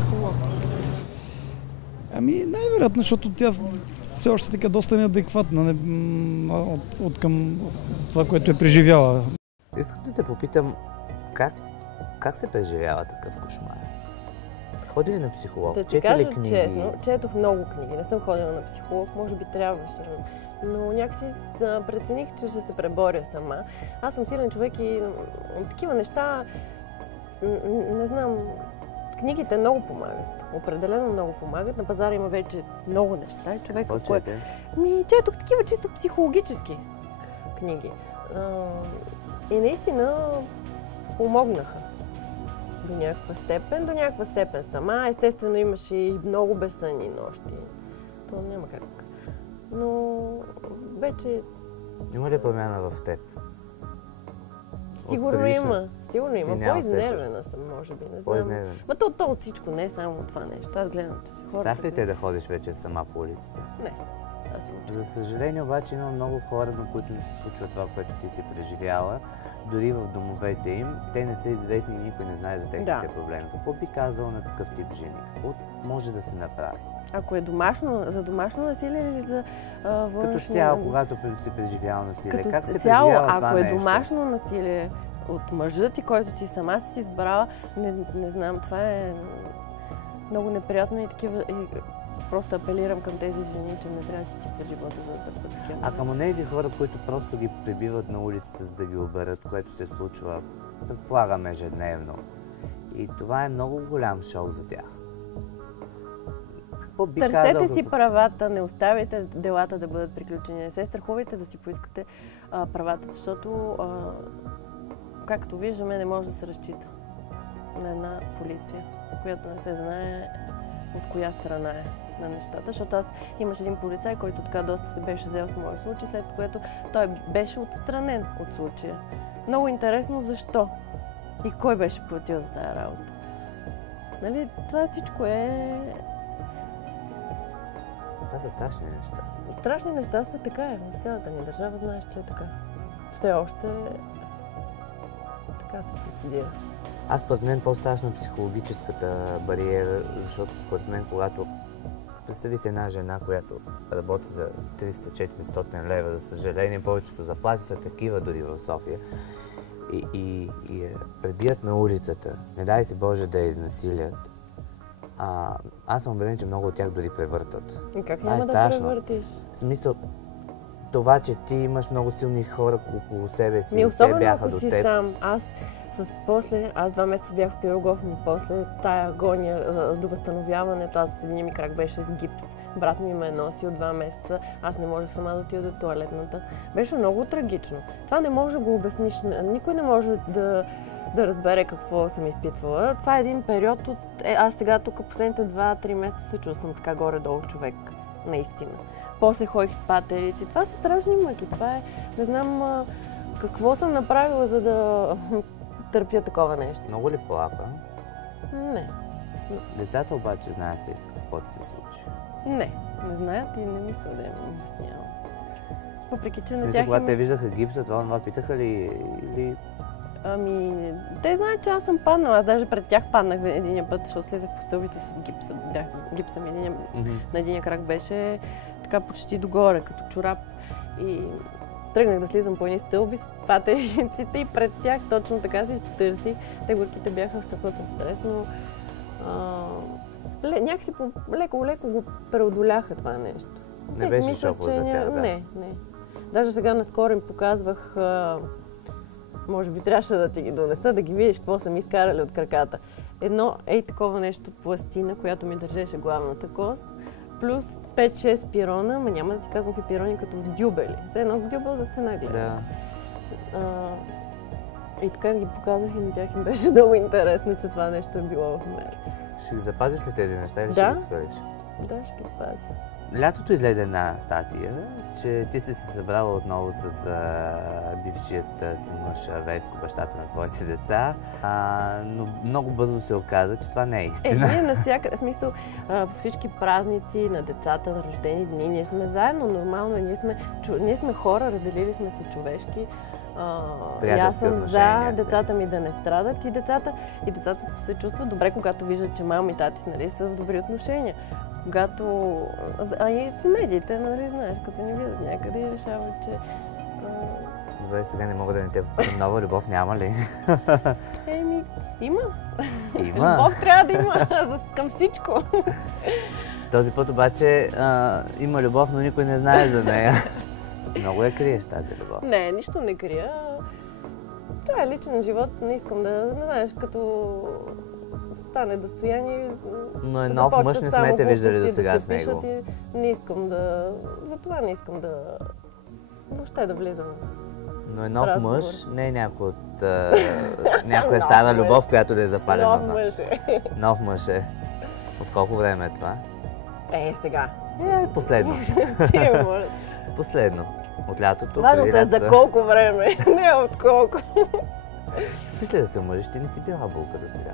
психолог? Ами най-вероятно, защото тя все още така доста неадекватна от към това, което е преживяла. Искам да те попитам, как се преживява такъв кошмар? Ходи ли на психолог? Да ти Чете кажа ли книги? честно, четох много книги, не съм ходила на психолог, може би трябваше. Но някакси прецених, че ще се преборя сама. Аз съм силен човек и такива неща, не знам, книгите много помагат. Определено много помагат. На пазара има вече много неща. И човек, Какво чете? Четох такива чисто психологически книги. И наистина помогнаха. До някаква степен сама. Естествено имаше и много безсънни нощи. То няма как. Но вече... Има ли промяна в теб? Сигурно има. По-изнервена съм, може би. Не По-изнервена? Ма то от всичко, не е само от това нещо. Аз гледам, че хората... Страх ли те да ходиш вече сама по улицата? Не. За съжаление обаче има много хора, на които не се случва това, което ти си преживяла. Дори в домовете им, те не са известни и никой не знае за техните проблеми. Какво би казал на такъв тип жени? Какво може да се направи? Ако е за домашно насилие или за външно... Като цяло, когато си преживяла насилие, как се цяло, преживява това нещо? Ако е домашно насилие от мъжа ти, който ти сама си избрала, не знам, това е много неприятно и такива... Просто апелирам към тези жени, че не трябва да си цикват живота, за да търпят такива. А към онези хора, които просто ги пребиват на улицата, за да ги оберат, което се случва, предполагам, ежедневно. И това е много голям шок за тях. Какво би казал? Търсете си правата, не оставяйте делата да бъдат приключени. Не се страхувайте да си поискате правата, защото, както виждаме, не може да се разчита на една полиция, която не се знае от коя страна е на нещата, защото аз имаше един полицай, който така доста се беше взел с моя случай, след което той беше отстранен от случая. Много интересно защо и кой беше платил за тая работа. Нали, това всичко е... Това са страшни неща. Страшни неща са, така е. В цялата ни държава знаеш, че е така. Все още така се процедира. Аз според мен по-страшно психологическата бариера, защото според мен, когато представи си една жена, която работи за 300-400 лева, за съжаление, повечето заплати са такива дори в София, и пребият на улицата, не дай се Боже да я изнасилят, аз съм убеден, че много от тях дори превъртат. И как няма да превъртиш? В смисъл, това, че ти имаш много силни хора около себе си, те бяха до теб. Сам. Аз 2 месеца бях в Пирогов, но после тая агония до възстановяването, аз с един ми крак беше с гипс. Брат ми ме носи от 2 месеца, аз не можех сама да отида до туалетната. Беше много трагично. Това не може да го обясниш, никой не може да разбере какво съм изпитвала. Това е един период от... аз сега тук последните 2-3 месеца се чувствам така горе-долу човек, наистина. После ходих с патерици. Това са страшни мъки. Това е... Не знам какво съм направила, за да търпя такова нещо. Много ли плака? Не. Децата обаче знаят ли какво ти се случи? Не знаят и не мисля да им обяснявам. Въпреки, че на тях когато те виждаха гипса, това питаха ли или... Ами, те знаят, че аз съм паднала. Аз даже пред тях паднах един път, защото слезах по стълбите с гипса. Гипса ми на единия крак беше така почти догоре, като чорап. И тръгнах да слизам по едни стълби с патериците и пред тях точно така се търсих. Те горките бяха в страхотен стрес, но някакси леко го преодоляха това нещо. Не беше шоково за тях, да? Не. Даже сега наскоро им показвах, може би трябваше да ти ги донеса, да ги видиш какво са ми изкарали от краката. Едно такова нещо пластина, която ми държеше главната кост, плюс 5-6 пирона, няма да ти казвам какви пирони, като в дюбели. Все едно в дюбел за стена гледаш. Да. И така ги показах и на тях им беше много интересно, че това нещо е било в мен. Ще ги запазиш ли тези неща или ще ги свалиш? Да, ще ги спазя. Лятото излезе една статия, че ти си се събрала отново с бившият си мъж Веско, бащата на твоите деца, но много бързо се оказа, че това не е истина. Ние навсякъде, в смисъл, по всички празници на децата, на рождени дни, ние сме заедно, нормално, ние сме хора, разделили сме се човешки. И аз съм за отношения сте. децата ми да не страдат и децата се чувстват добре, когато виждат, че мама и тати, нали, са в добри отношения. Когато... и медиите, нали, знаеш, като ни видят някъде и решават, че... Добре, сега не мога да не те попитам, нова любов няма ли? Има. Има. Любов трябва да има към всичко. Този път обаче има любов, но никой не знае за нея. Много я криеш тази любов. Не, нищо не крия. Това е личен живот, не искам да знаеш, като стане достояние. Но е нов мъж, не сме те виждали до сега с него. Не искам да... Затова не искам да... Въобще да влизам. Но е нов мъж, не е някой от... някоя стара любов, която да е запалена. Нов мъж е. Нов мъж е. От колко време е това? Сега. Последно. Сигурно. Последно. От лятото. Важното е за колко време, не от колко. Искаш ли да се омъжиш? Ти не си била булка до сега.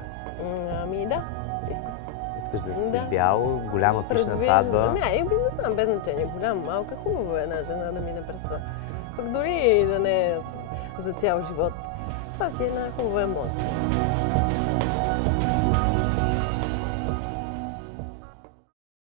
Да, искам. Искаш да си бял, голяма пишна сватба? Не знам, без значение. Голяма, малка, хубаво е една жена да мине през това. Пък дори да не е за цял живот. Това си е една хубава емоция.